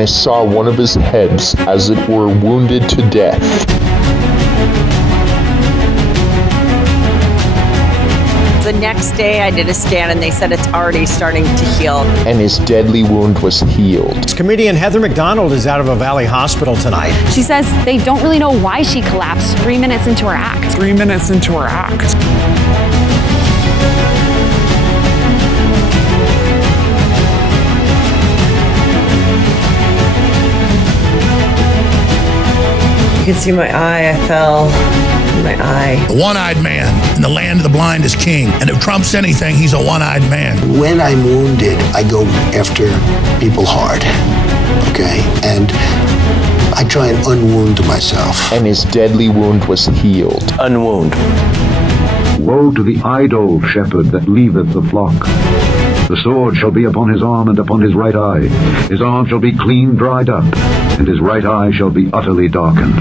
and I saw one of his heads, as it were, wounded to death. The next day I did a scan and they said it's already starting to heal. And his deadly wound was healed. Comedian Heather McDonald is out of a Valley hospital tonight. She says they don't really know why she collapsed 3 minutes into her act. 3 minutes into her act. You can see my eye, I fell. My eye. The one-eyed man in the land of the blind is king. And if Trump's anything, he's a one-eyed man. When I'm wounded, I go after people hard, okay? And I try and unwound myself. And his deadly wound was healed. Unwound. Woe to the idle shepherd that leaveth the flock. The sword shall be upon his arm and upon his right eye. His arm shall be clean dried up, and his right eye shall be utterly darkened.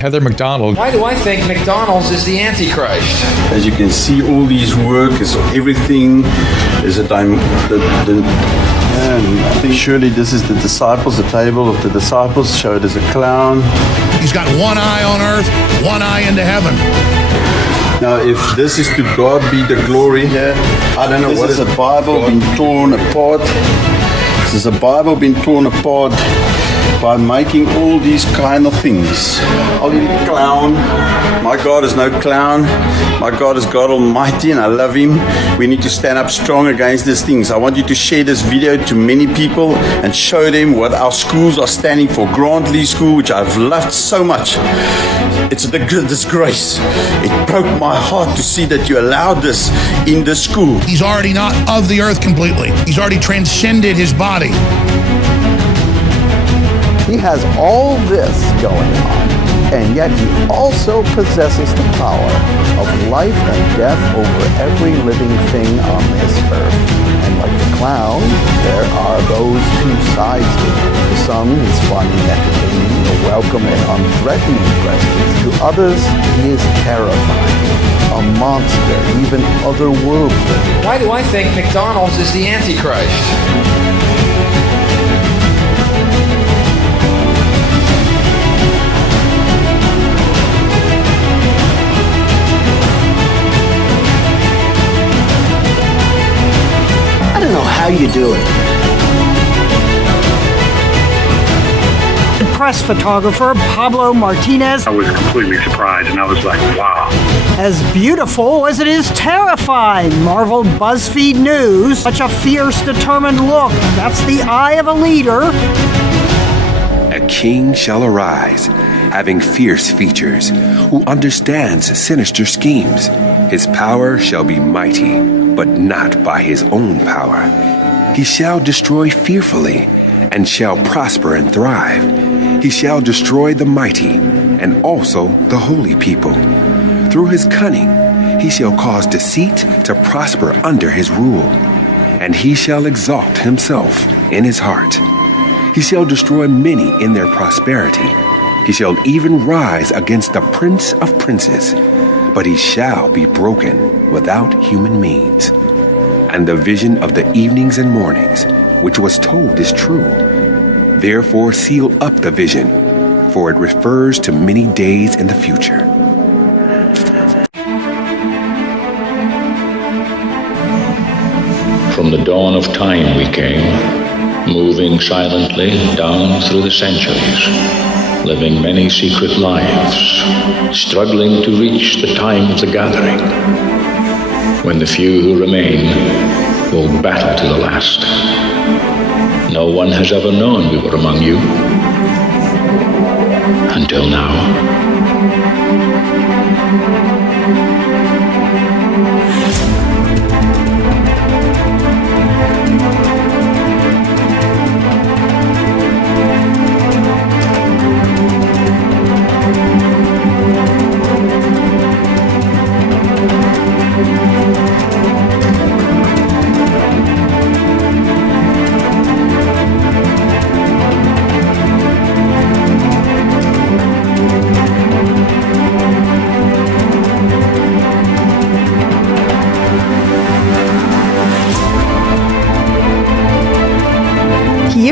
Heather McDonald. Why do I think McDonald's is the Antichrist? As you can see, all these workers, everything is a and I think surely this is the disciples, the table of the disciples showed as a clown. He's got one eye on earth, one eye into heaven. Now, if this is to God be the glory here, I don't know what is a Bible being torn apart. This is a Bible being torn apart by making all these kind of things. Oh, you clown. My God is no clown. My God is God Almighty and I love Him. We need to stand up strong against these things. I want you to share this video to many people and show them what our schools are standing for. Grantley School, which I've loved so much. It's a disgrace. It broke my heart to see that you allowed this in the school. He's already not of the earth completely. He's already transcended his body. He has all this going on, and yet he also possesses the power of life and death over every living thing on this earth. And like the clown, there are those two sides to him. To some, he's fun and entertaining, a welcome and unthreatening presence. To others, he is terrifying, a monster, even otherworldly. Why do I think McDonald's is the Antichrist? I don't know how you do it. Press photographer Pablo Martinez. I was completely surprised, and I was like, wow. As beautiful as it is terrifying, marveled BuzzFeed News. Such a fierce, determined look. That's the eye of a leader. A king shall arise, having fierce features, who understands sinister schemes. His power shall be mighty, but not by his own power. He shall destroy fearfully, and shall prosper and thrive. He shall destroy the mighty, and also the holy people. Through his cunning, he shall cause deceit to prosper under his rule, and he shall exalt himself in his heart. He shall destroy many in their prosperity. He shall even rise against the prince of princes, but he shall be broken without human means. And the vision of the evenings and mornings, which was told, is true. Therefore seal up the vision, for it refers to many days in the future. From the dawn of time we came, moving silently down through the centuries, living many secret lives, struggling to reach the time of the gathering, when the few who remain will battle to the last. No one has ever known we were among you, until now.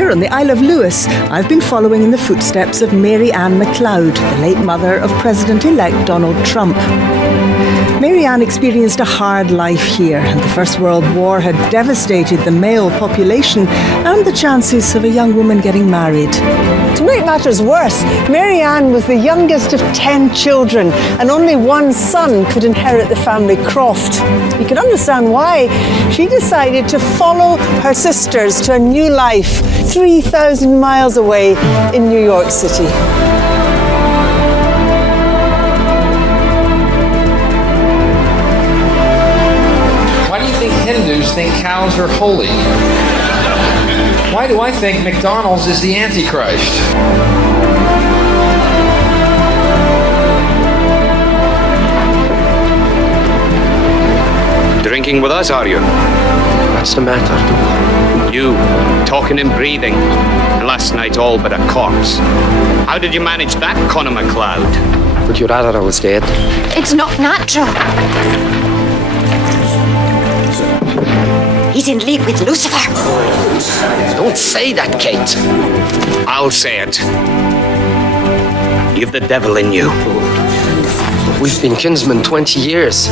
Here on the Isle of Lewis, I've been following in the footsteps of Mary Ann MacLeod, the late mother of President-elect Donald Trump. Mary Ann experienced a hard life here, and the First World War had devastated the male population and the chances of a young woman getting married. To make matters worse, Mary Ann was the youngest of 10 children, and only one son could inherit the family croft. You can understand why. She decided to follow her sisters to a new life 3,000 miles away in New York City. Hindus think cows are holy. Why do I think McDonald's is the Antichrist? Drinking with us, are you? What's the matter? You, talking and breathing. Last night all but a corpse. How did you manage that, Conor MacLeod? Would you rather I was dead? It's not natural. He's in league with Lucifer. Don't say that, Kate. I'll say it. You've the devil in you. We've been kinsmen 20 years.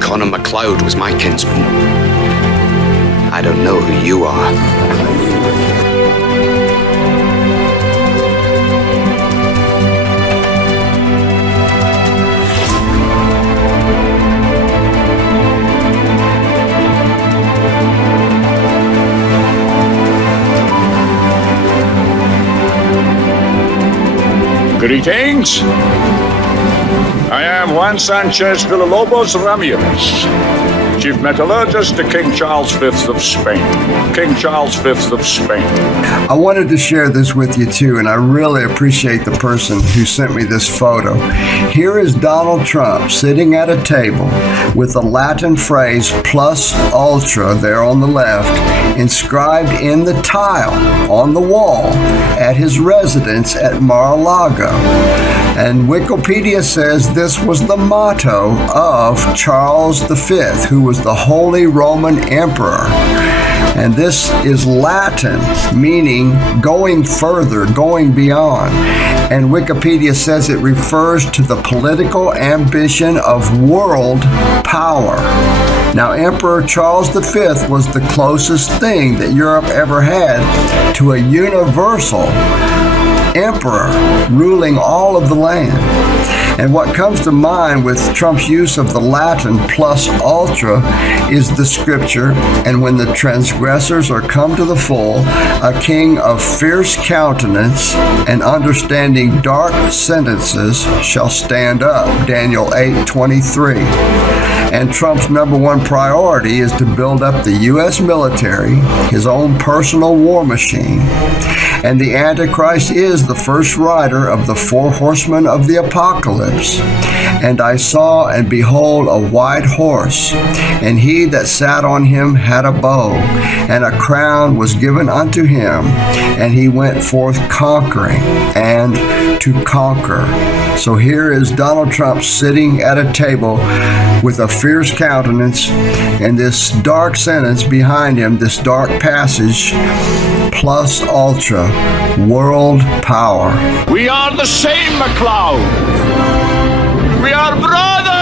Conor MacLeod was my kinsman. I don't know who you are. Greetings. I am Juan Sanchez Villalobos Ramirez, Chief Metallurgist to King Charles V of Spain. King Charles V of Spain. I wanted to share this with you too, and I really appreciate the person who sent me this photo. Here is Donald Trump sitting at a table with the Latin phrase plus ultra there on the left, inscribed in the tile on the wall at his residence at Mar-a-Lago. And Wikipedia says this was the motto of Charles V, who was the Holy Roman Emperor. And this is Latin, meaning going further, going beyond. And Wikipedia says it refers to the political ambition of world power. Now, Emperor Charles V was the closest thing that Europe ever had to a universal emperor ruling all of the land. And what comes to mind with Trump's use of the Latin plus ultra is the scripture, and when the transgressors are come to the full, a king of fierce countenance and understanding dark sentences shall stand up, Daniel 8:23. And Trump's number one priority is to build up the U.S. military, his own personal war machine. And the Antichrist is the first rider of the four horsemen of the apocalypse. And I saw, and behold, a white horse, and he that sat on him had a bow, and a crown was given unto him, and he went forth conquering and to conquer. So here is Donald Trump sitting at a table with a fierce countenance, and this dark sentence behind him, this dark passage, plus ultra, world power. We are the same, MacLeod. We are brothers.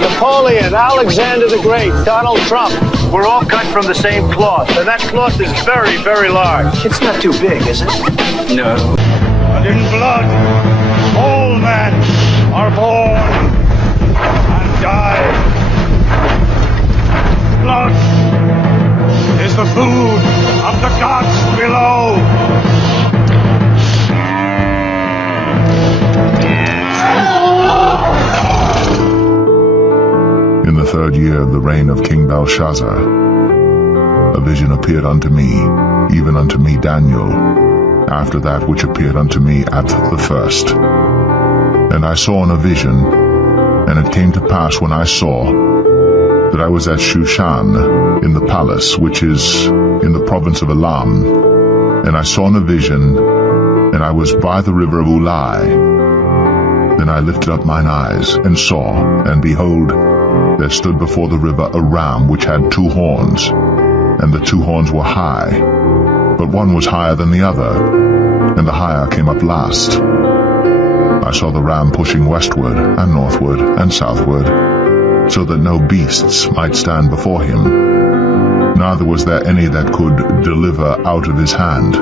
Napoleon, Alexander the Great, Donald Trump. We're all cut from the same cloth, and that cloth is very, very large. It's not too big, is it? No. And in blood, all men are born and die. Blood is the food of the gods below. In the third year of the reign of King Belshazzar, a vision appeared unto me, even unto me Daniel, after that which appeared unto me at the first. And I saw in a vision, and it came to pass when I saw, that I was at Shushan, in the palace which is in the province of Elam, And I saw in a vision, and I was by the river of Ulai. Then I lifted up mine eyes, and saw, and behold, there stood before the river a ram which had 2 horns, and the 2 horns were high, but one was higher than the other, and the higher came up last. I saw the ram pushing westward, and northward, and southward, so that no beasts might stand before him, neither was there any that could deliver out of his hand.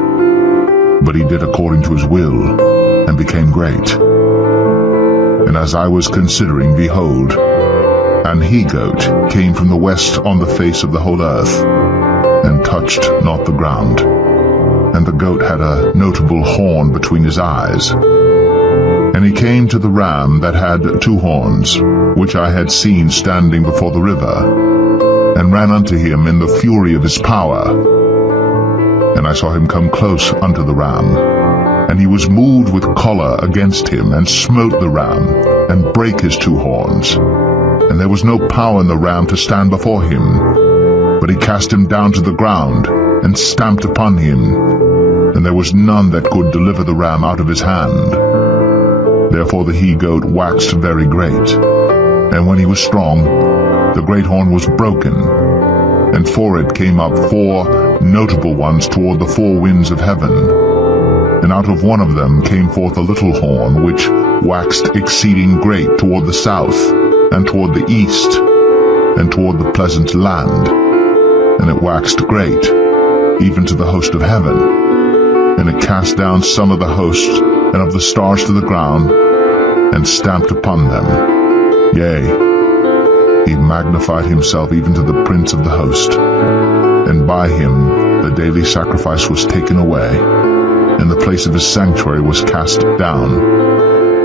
But he did according to his will, and became great. And as I was considering, behold, an he-goat came from the west on the face of the whole earth, and touched not the ground. And the goat had a notable horn between his eyes. And he came to the ram that had 2 horns, which I had seen standing before the river, and ran unto him in the fury of his power. And I saw him come close unto the ram, and he was moved with choler against him, and smote the ram, and brake his 2 horns. And there was no power in the ram to stand before him, but he cast him down to the ground, and stamped upon him, and there was none that could deliver the ram out of his hand. Therefore the he-goat waxed very great, and when he was strong, the great horn was broken, and for it came up 4 notable ones toward the 4 winds of heaven. And out of one of them came forth a little horn, which waxed exceeding great toward the south, and toward the east, and toward the pleasant land. And it waxed great, even to the host of heaven. And it cast down some of the host and of the stars to the ground, and stamped upon them. Yea, he magnified himself even to the prince of the host. And by him the daily sacrifice was taken away, and the place of his sanctuary was cast down.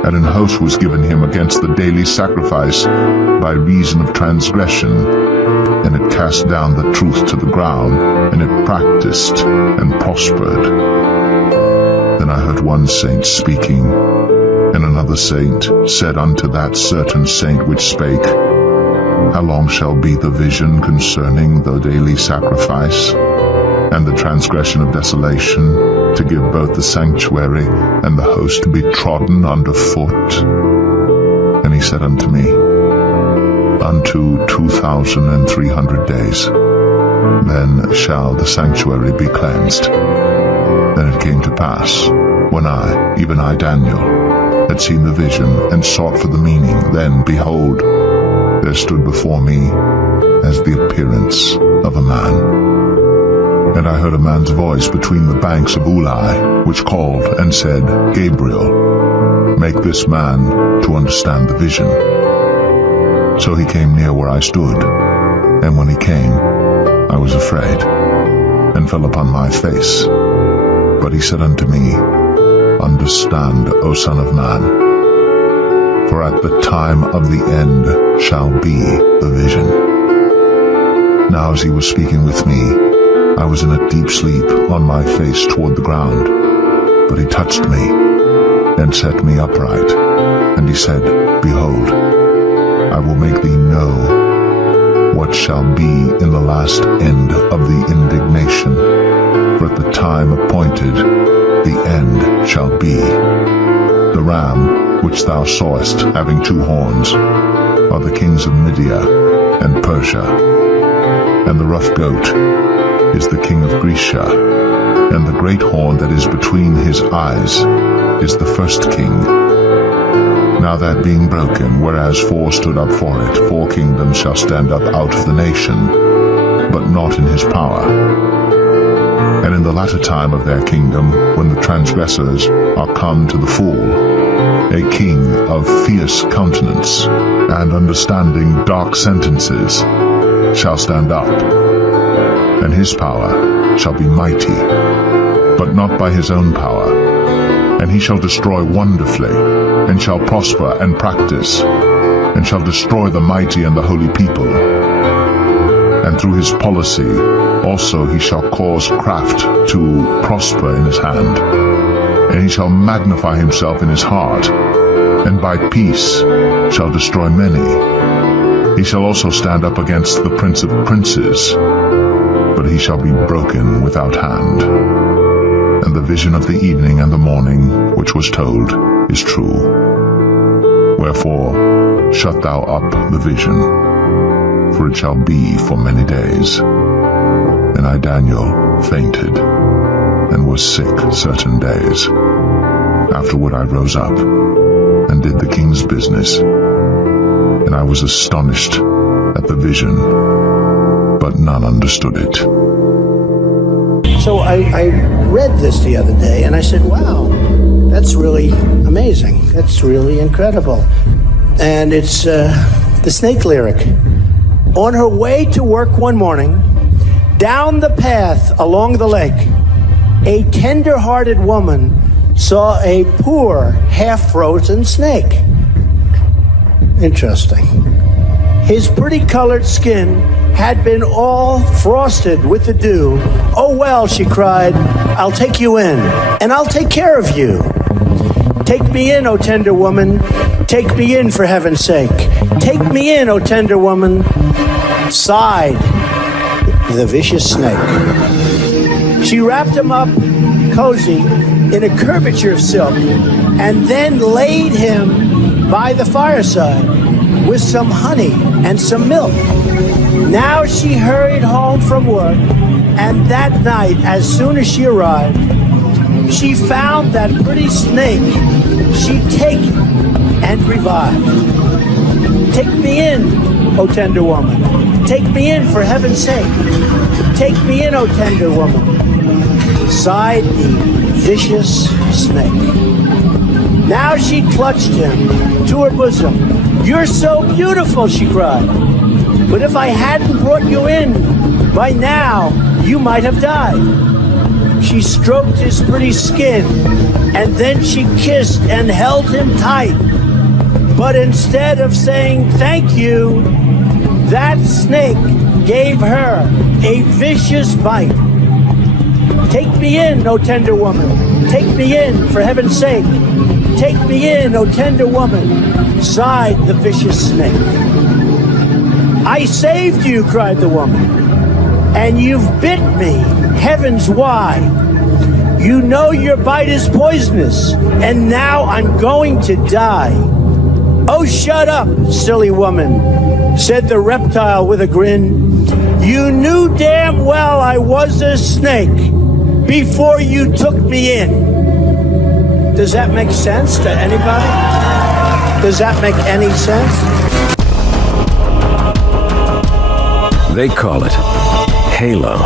And an host was given him against the daily sacrifice by reason of transgression. And it cast down the truth to the ground, and it practiced and prospered. Then I heard one saint speaking, and another saint said unto that certain saint which spake, How long shall be the vision concerning the daily sacrifice, and the transgression of desolation, to give both the sanctuary and the host to be trodden under foot? And he said unto me, Unto 2,300 days, then shall the sanctuary be cleansed. Then it came to pass, when I, even I Daniel, had seen the vision, and sought for the meaning, then, behold, there stood before me as the appearance of a man. And I heard a man's voice between the banks of Ulai, which called and said, Gabriel, make this man to understand the vision. So he came near where I stood, and when he came, I was afraid, and fell upon my face. But he said unto me, Understand, O Son of Man, for at the time of the end shall be the vision. Now as he was speaking with me, I was in a deep sleep on my face toward the ground. But he touched me, and set me upright. And he said, Behold, I will make thee know what shall be in the last end of the indignation. For at the time appointed, the end shall be. The ram, which thou sawest, having 2 horns, are the kings of Media and Persia. And the rough goat is the king of Grecia. And the great horn that is between his eyes is the first king. Now that being broken, whereas 4 stood up for it, 4 kingdoms shall stand up out of the nation, but not in his power. And in the latter time of their kingdom, when the transgressors are come to the full, a king of fierce countenance, and understanding dark sentences, shall stand up, and his power shall be mighty, but not by his own power. And he shall destroy wonderfully, and shall prosper and practice, and shall destroy the mighty and the holy people. And through his policy also he shall cause craft to prosper in his hand. And he shall magnify himself in his heart, and by peace shall destroy many. He shall also stand up against the prince of princes, but he shall be broken without hand. and the vision of the evening and the morning which was told is true. Wherefore shut thou up the vision, for it shall be for many days. And I, Daniel, fainted, and was sick certain days. Afterward I rose up, and did the king's business. And I was astonished at the vision, but none understood it. So I read this the other day, and I said, wow, that's really amazing. That's really incredible. And it's the snake lyric. On her way to work one morning, down the path along the lake, a tender-hearted woman saw a poor, half-frozen snake. Interesting. His pretty colored skin had been all frosted with the dew. Oh well, she cried, I'll take you in, and I'll take care of you. Take me in, O tender woman. Take me in, for heaven's sake. Take me in, O tender woman. Sighed the vicious snake. She wrapped him up cozy in a curvature of silk, and then laid him by the fireside with some honey and some milk. Now she hurried home from work, and that night, as soon as she arrived, she found that pretty snake she'd taken and revived. Take me in, O tender woman. Take me in, for heaven's sake. Take me in, O tender woman. Sighed the vicious snake. Now she clutched him to her bosom. You're so beautiful, she cried. But if I hadn't brought you in, by now you might have died. She stroked his pretty skin, and then she kissed and held him tight. But instead of saying thank you, that snake gave her a vicious bite. Take me in, O tender woman. Take me in, for heaven's sake. Take me in, O tender woman, sighed the vicious snake. I saved you, cried the woman, and you've bit me. Heavens, why? You know your bite is poisonous, and now I'm going to die. Oh, shut up, silly woman, said the reptile with a grin. You knew damn well I was a snake before you took me in. Does that make sense to anybody? Does that make any sense? They call it Halo.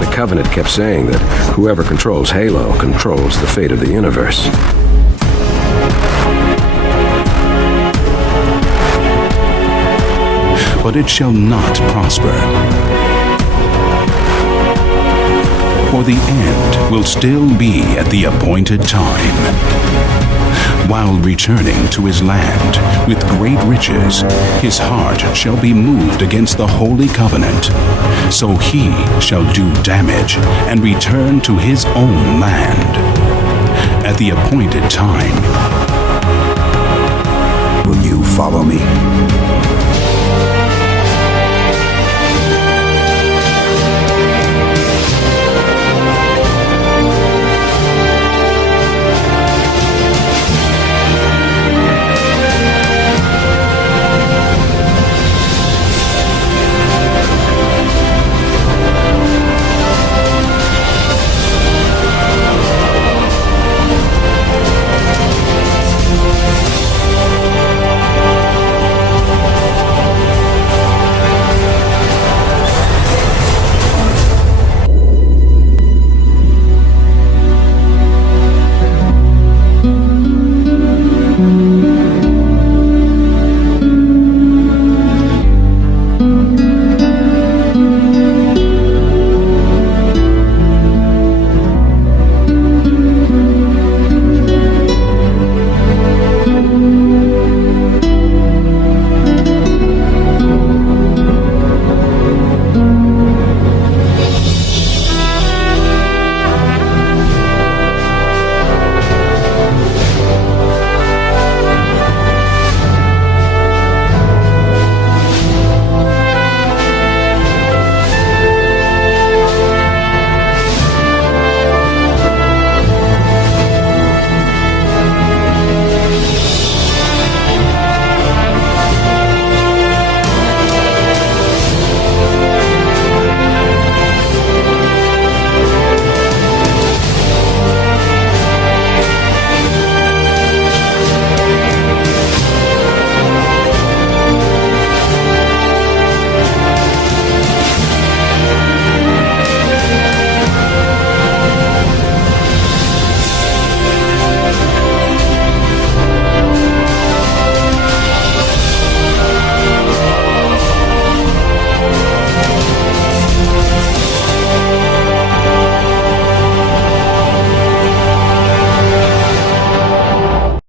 The Covenant kept saying that whoever controls Halo controls the fate of the universe. But it shall not prosper. For the end will still be at the appointed time. While returning to his land with great riches, his heart shall be moved against the holy covenant. So he shall do damage and return to his own land. At the appointed time. Will you follow me?